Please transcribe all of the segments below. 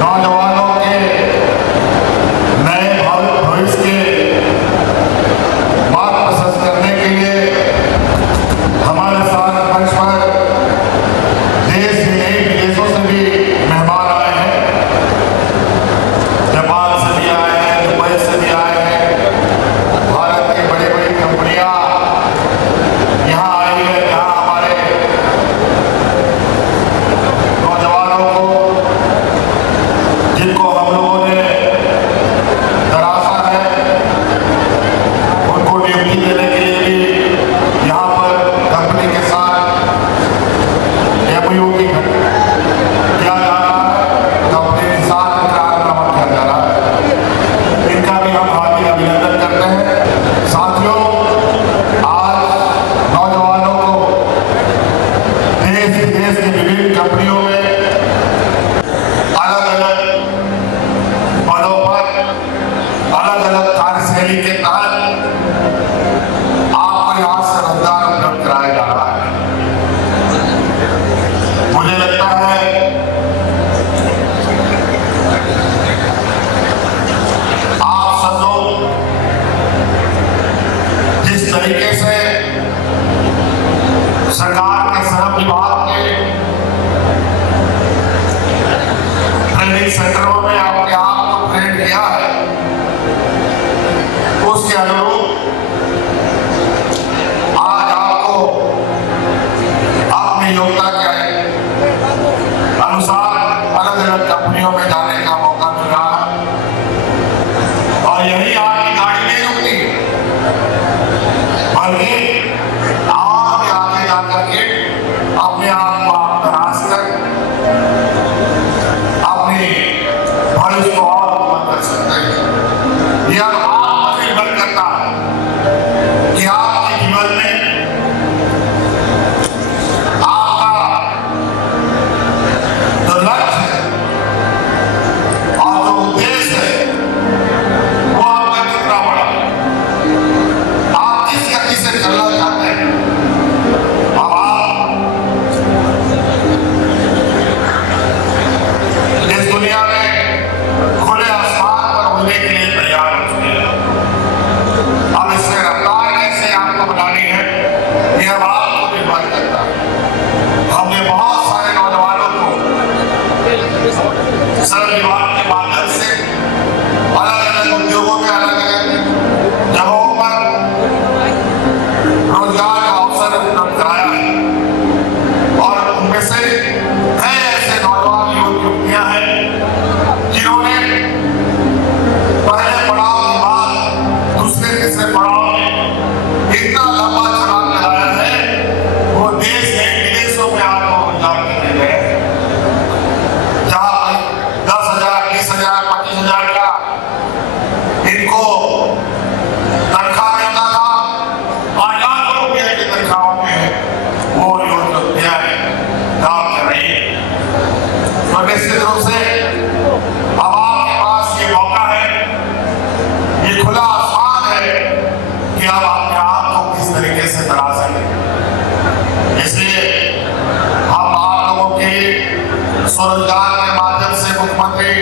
नौजवान ट्रेनिंग सेंटरों में अपने आप को ट्रेन किया है, उसके अनुरूप आज आपको अपनी योग्यता के अनुसार अलग अलग कंपनियों में जाने का मौका मिल रहा है। और यही आपकी गाड़ी नहीं रुकती, बल्कि आप भी आगे जाकर के अपने आप को आप तराश कर अपनी भविष्य को और उन्नत कर सकते हैं। यह आप पर निर्भर करता है कि आपके जीवन में आपका जो लक्ष्य है और जो उद्देश्य है वो आपका कितना बड़ा, आप किस गति से चलना चाहते हैं। अब आप इस दुनिया में खुले आसमान पर उड़ने के लिए तैयार हो चुके हैं। अब इसमें रफ्तार कैसे आपको बनानी है यह अब आपको निर्भर करता है। हमने बहुत सारे नौजवानों को श्रम विभाग के माध्यम से अलग अलग उद्योगों में अलग अलग जगहों पर रोजगार का अवसर उपलब्ध कराया है। और उनमें से कई ऐसे नौजवान युवक युवतियां हैं जिन्होंने पहले पड़ाव के बाद दूसरे तीसरे पड़ाव में इतना लंबा छलांग लगाया है, वो देश में विदेशों में आपको रोजगार करने गए हैं। जहाँ 10,000, 20,000, 25,000 का इनको तनख्वाह मिलता था, आज लाखों रुपये की तनख्वाहों में वो युवतियां काम कर रही है। तो निश्चित रूप से अब आपके पास ये मौका है, ये खुला आसमान है कि आप अपने आप को किस तरीके से तरा सकें। इसलिए हम आप लोगों के स्वरोजगार के माध्यम से मुख्यमंत्री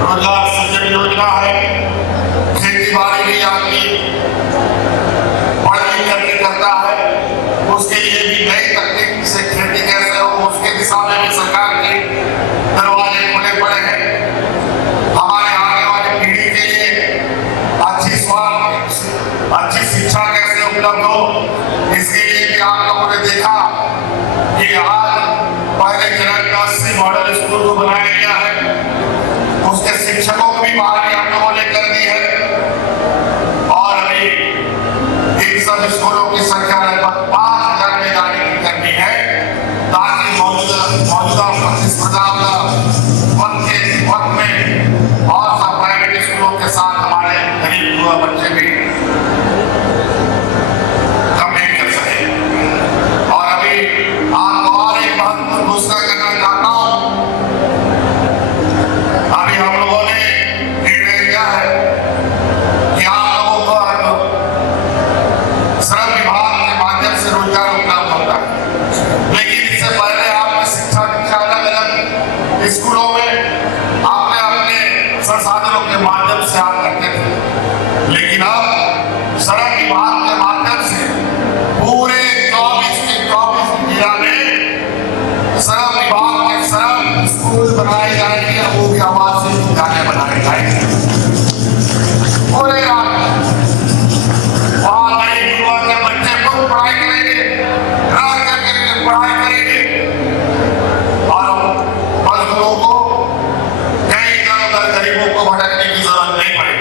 रोजगार सृजन योजना है, खेती बाड़ी भी आपकी पढ़ लिख करके करता है, उसके लिए भी नई तकनीक से खेती कैसे हो उसके दिशा में भी सरकार के दरवाजे खुले पड़े हैं। हमारे आने वाली पीढ़ी के लिए अच्छी शिक्षा कैसे उपलब्ध हो इसके लिए भी आप लोगों ने देखा कि आज पहले चरण का 80 मॉडल स्कूल को बनाया गया है, उसके शिक्षकों को भी बहाली हम लोगों ने कर दी है। और अभी इन सब स्कूलों की संख्या लगभग 5,000 में जाने की करनी है, ताकि मौजूदा प्रतिस्पर्धा वक्त में और सब प्राइवेट स्कूलों के साथ हमारे गरीब युवा बच्चे भी कम्पीट कर सके। और अभी आपको और एक महत्वपूर्ण घोषणा करना चाहता हूं। अभी हम लोगों ने निर्णय लिया है कि आप लोगों को श्रम विभाग के माध्यम से रोजगार उपलब्ध होता है, लेकिन इससे पहले आपकी शिक्षा दीक्षा अलग अलग स्कूलों में आपने अपने संसाधनों के माध्यम से आप करते थे, लेकिन अब श्रम विभाग के माध्यम से पूरे 24 के 24 जिला में श्रम विभाग के श्रम स्कूल बनाए जाएंगे, वो भी आवासीय विद्यालय बनाए जाएंगे पूरे राज्य में। वहां नए युवा के बच्चे खुद पढ़ाई करेंगे, रह करके पढ़ाई करेंगे और मजदूरों को कई इधर उधर गरीबों को भटकने की जरूरत नहीं पड़ेगी।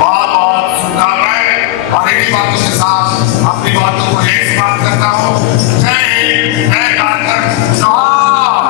बहुत बहुत शुभकामनाएं और इन्हीं बातों के साथ अपनी बातों को यही समाप्त करता हूँ। जय हिंद, जय झारखंड, जोहार।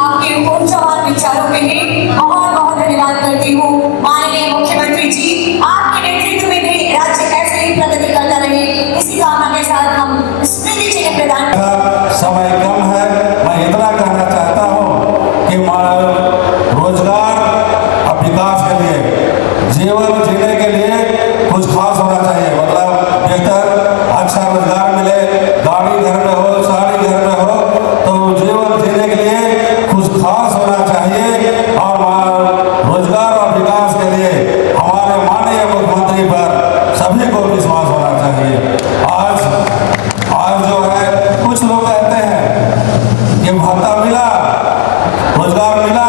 आपके ऊर्जावान विचारों के लिए बहुत बहुत धन्यवाद करती हूँ। माननीय मुख्यमंत्री जी, आपके नेतृत्व में भी राज्य ऐसे ही प्रगति करता रहे, इसी कामना के साथ हम स्मृति चिन्ह प्रदान। समय कम है, मैं इतना कहना चाहता हूँ कि रोजगार और विकास के लिए, जीवन जीने के लिए कुछ खास होना चाहिए। मतलब बेहतर अच्छा रोजगार मिले, गाड़ी घर में हो, साड़ी घर में हो, तो जीवन जीने के लिए कुछ खास होना चाहिए। और रोजगार और विकास के लिए हमारे माननीय मुख्यमंत्री पर सभी को विश्वास होना चाहिए। आज जो है, कुछ लोग कहते हैं कि भत्ता मिला, रोजगार मिला,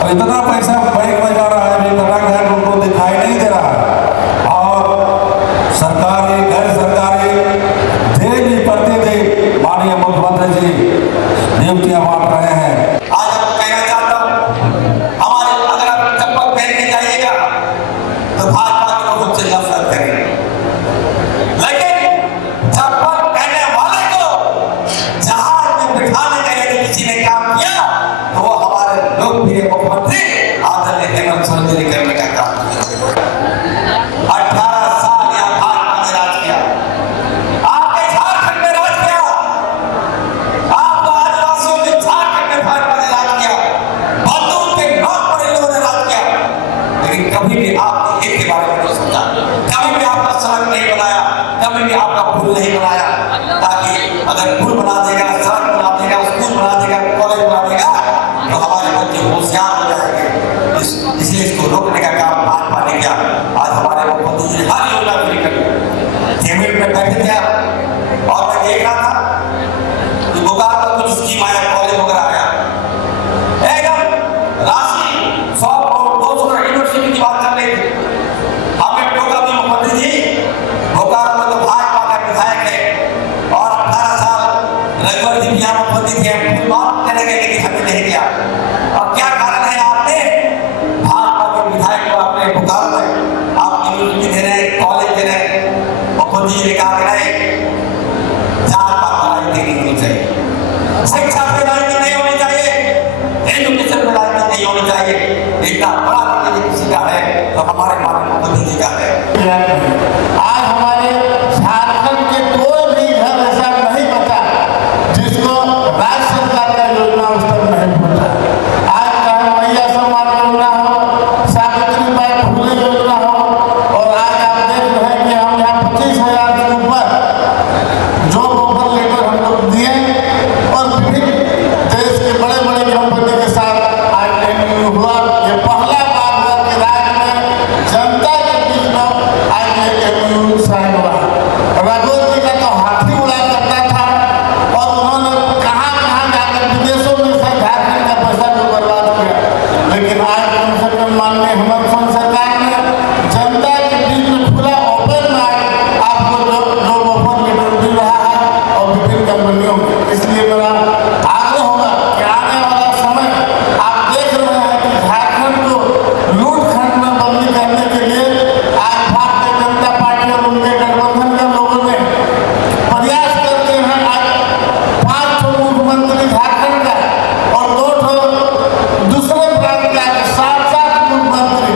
और इतना पैसा बैंक में जा रहा है, इतना घर उनको दिखाई नहीं दे रहा है। और सरकारी गैर सरकारी देवी प्रतिदिन माननीय मुख्यमंत्री जी नियुक्तियां बांट रहे हैं। आज मैं कहना चाहता हूँ, हमारे अगर आप चप्पल पहन के जाइएगा तो भाजपा के लोग उससे नफरत करेंगे, लेकिन चप्पल पहनने वाले को जहाज में बिठाने का यदि किसी ने काम किया तो वो हमारे लोकप्रिय मुख्यमंत्री आदरणीय हेमंत सोरेन जी ने करने का काम किया। 18 साल यहाँ भाजपा ने राज किया, आपके झारखंड में राज किया, आपको आदिवासियों के झारखंड में भाजपा ने राज किया, बंदूक के नोक पर इन लोगों ने राज किया, लेकिन कभी भी आपने एक के बारे में नहीं सोचा, कभी भी आपका सड़क नहीं बनाया, कभी भी आपका पुल नहीं बनाया, ताकि अगर पुल बना देगा, सड़क बना देगा, स्कूल बना देगा, कॉलेज बना देगा तो हमारे बच्चे होशियार हो जाएंगे। इसलिए इसको रोकने का काम भाजपा ने किया। आज हमारे मुख्यमंत्री जी ने हर योजना पूरी कर कैबिनेट में बैठे थे और मैं देख रहा था कि बोकारो में कुछ स्कीम आया, कॉलेज वगैरह आया, एकदम राशि 100 करोड़ 200 करोड़ यूनिवर्सिटी की बात कर रही थी। हमने टोका भी मुख्यमंत्री जी, बोकारो में तो भाजपा का विधायक है और 18 साल रघुवर जी यहाँ मुख्यमंत्री थे, बात करेंगे लेकिन हमने नहीं किया। और क्या कारण है, आपने भाजपा के विधायक को अपने बोकारो में आप यूनिवर्सिटी दे रहे हैं, कॉलेज दे रहे हैं। मुख्यमंत्री जी ने कहा कि नहीं, जात पात की राजनीति नहीं होनी चाहिए, शिक्षा की राजनीति नहीं होनी चाहिए, एजुकेशन में राजनीति नहीं होनी चाहिए। इतना बड़ा निर्णय किसी का है तो हमारे माननीय मुख्यमंत्री जी का है। आज हमारे झारखंड के कोई भी घर ऐसा नहीं बचा जिसको राज्य सरकार का योजना उस तक नहीं पहुंचा। आज चाहे मैया सम्मान योजना हो, सावित्री बाई फुले योजना हो, और आज आप देख रहे हैं कि हम यहाँ 25,000 से ऊपर जो ऑफर लेटर हम लोग दिए और विभिन्न देश के बड़े बड़े कंपनी के साथ आज एमओयू हुआ। ये पहला बार हुआ कि राज्य में जनता के बीच में आज ये एमओयू साइन हुआ। रघुवर जी का तो हाथी उड़ा करता था और उन्होंने कहाँ जाकर विदेशों में से झारखंड का पैसा को बर्बाद किया, लेकिन आज कम से कम माननीय हेमंत सोरेन सरकार ने जनता के बीच में खुला ओपन में आज आपको जो ऑफर लेटर मिल रहा है और विभिन्न कंपनियों में। इसलिए मेरा आग्रह होगा कि आने वाला समय आप देख रहे हैं कि झारखंड को लूट खंड में बंदी करने के लिए आज भारतीय जनता पार्टी और उनके गठबंधन के लोगों ने प्रयास करते हैं। आज 5 मुख्यमंत्री झारखंड का और 2 दूसरे प्रांत का 7 मुख्यमंत्री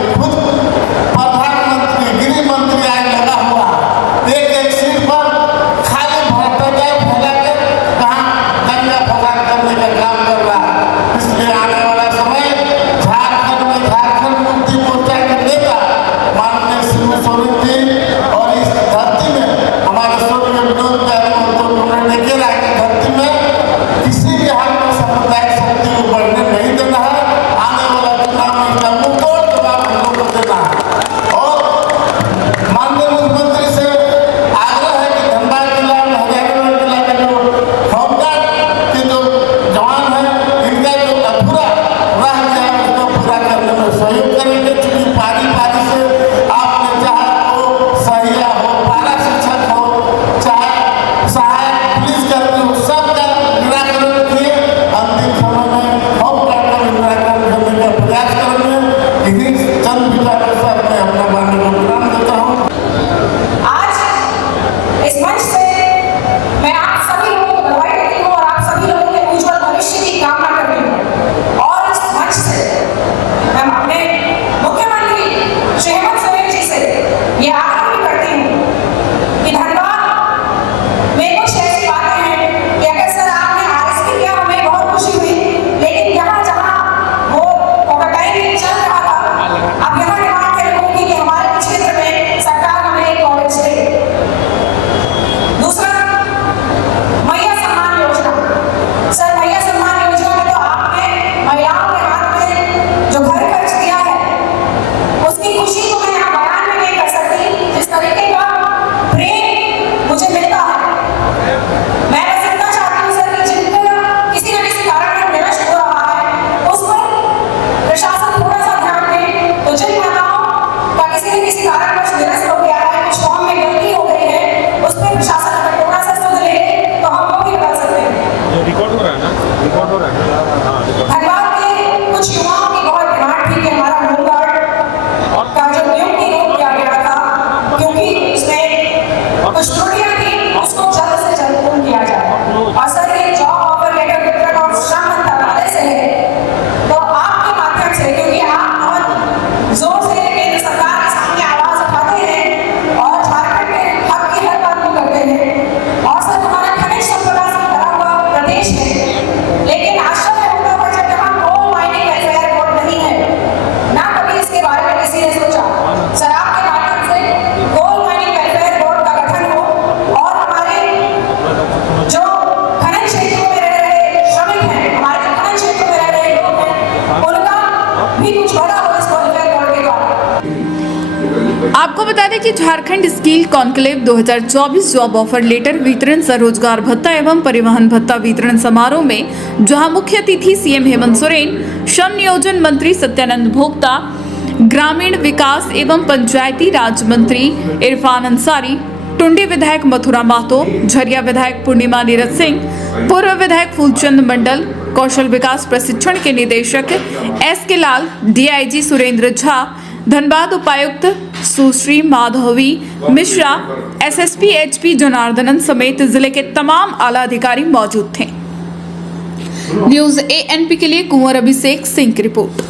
आपको बता दें कि Jharkhand skill conclave 2024 job offer letter वितरण सह रोजगार भत्ता एवं परिवहन भत्ता वितरण समारोह में जहां मुख्य अतिथि सीएम हेमंत सोरेन, श्रम नियोजन मंत्री सत्यानंद भोक्ता, ग्रामीण विकास एवं पंचायती राज मंत्री इरफान अंसारी, टुंडी विधायक मथुरा महतो, झरिया विधायक पूर्णिमा नीरज सिंह, पूर्व विधायक फूलचंद मंडल, कौशल विकास प्रशिक्षण के निदेशक एस.के. लाल, डीआईजी सुरेंद्र झा, धनबाद उपायुक्त सुश्री माधवी मिश्रा, एसएसपी एचपी जनार्दनन समेत जिले के तमाम आला अधिकारी मौजूद थे। न्यूज एएनपी के लिए कुंवर अभिषेक सिंह की रिपोर्ट।